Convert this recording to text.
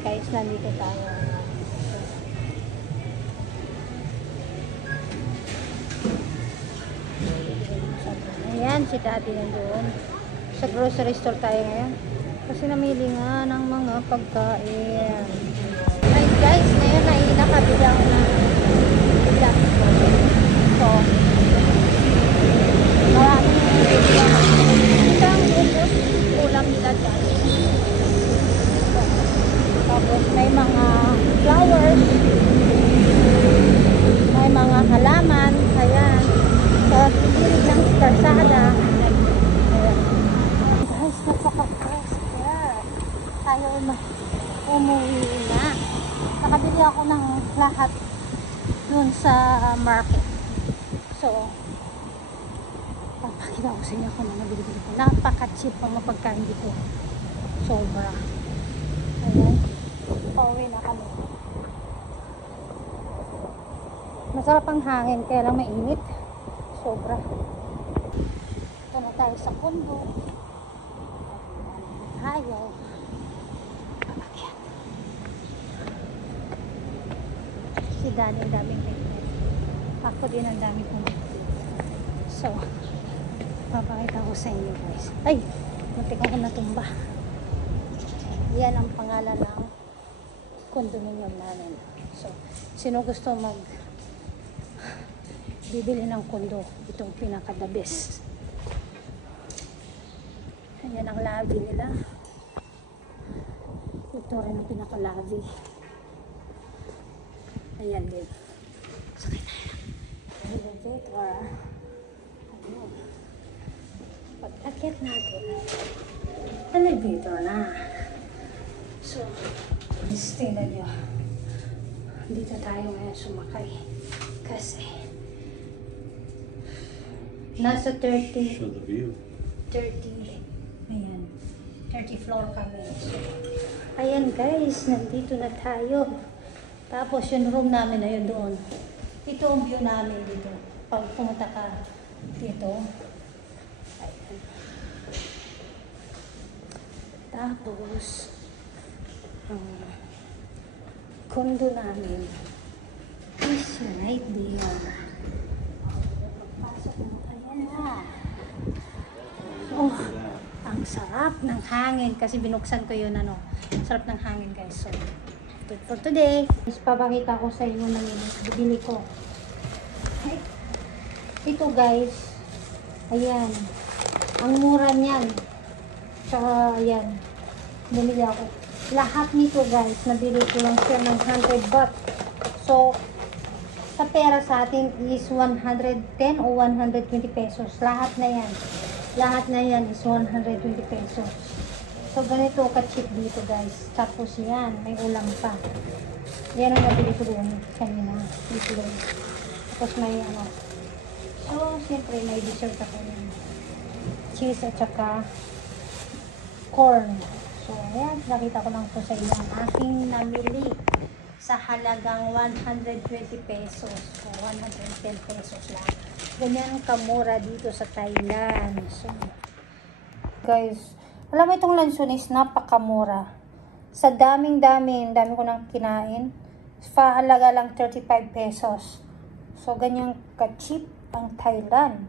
guys, nandito tayo. Ayan, si Daddy nandoon. Sa grocery store tayo ngayon. Kasi namili nga ng mga pagkain. Ay guys, ngayon ay nakabili ako ng ulam. So, maraming isang ubos ulam nila dyan. Tapos may mga flowers, may mga halaman, ayan, sa gilid ng karsada. Ayan. Guys, napaka-fresh kaya tayo umuwi na. Nakabili ako ng lahat dun sa market. So, papakita ko sa inyo kung ano nabili-bili ko. Napaka-cheap ang mapagkain dito. Sobra. Ayan. Pauwi na kami. Masarap ang hangin, kaya lang mainit. Sobra. Ito na tayo sa condo. Tayo. Paakyat. Si Daddy ang daming pagkain. Ako din ang daming pagkain. So, papakita ko sa inyo guys. Ay! Muntik ako natumba. Yan ang pangalan ng condominium namin. So, sino gusto bibili ng kondo, itong pinaka the best. Ayan ang lobby nila. Ito rin ang pinaka lobby. Ayan din. Sakay tayo. Elevator. Ayun. Pag-akit natin. Elevator na. So, tingnan nyo. Dito tayo ngayon sumakay. Kasi, nasa 30. Show the view. 30. Ayan. 30 floor kami. So, ayan guys, nandito na tayo. Tapos yung room namin na yun doon. Ito ang view namin dito. Pag pumunta ka dito. Ayan. Tapos, condo namin is right there. Pagpasok mo, ayan na. Oh, ang sarap ng hangin kasi binuksan ko yun, ano. Sarap ng hangin guys. So, good for today. Papakita ko sa inyo ng bibili ko. Ay, ito guys, ayan. Ang mura niyan. Tsaka, ayan. Bumili ako. Lahat nito guys, nabili ko lang siya ng 100 baht. So, sa pera sa atin is 110 o 120 pesos. Lahat na yan. Lahat na yan is 120 pesos. So, ganito ka-cheap dito guys. Tapos yan, may ulam pa. Yan ang nabili ko doon kanina. Itlog. Tapos may ano. So, siyempre may dessert ako yan. Cheese at saka corn. So, ayan, nakita ko lang po sa inyo ang aking namili sa halagang 120 pesos. So, 110 pesos lang. Ganyan kamura dito sa Thailand. So, guys, alam mo itong lansones, napakamura. Sa dami ko nang kinain. Halaga lang 35 pesos. So, ganyan ka-cheap ang Thailand.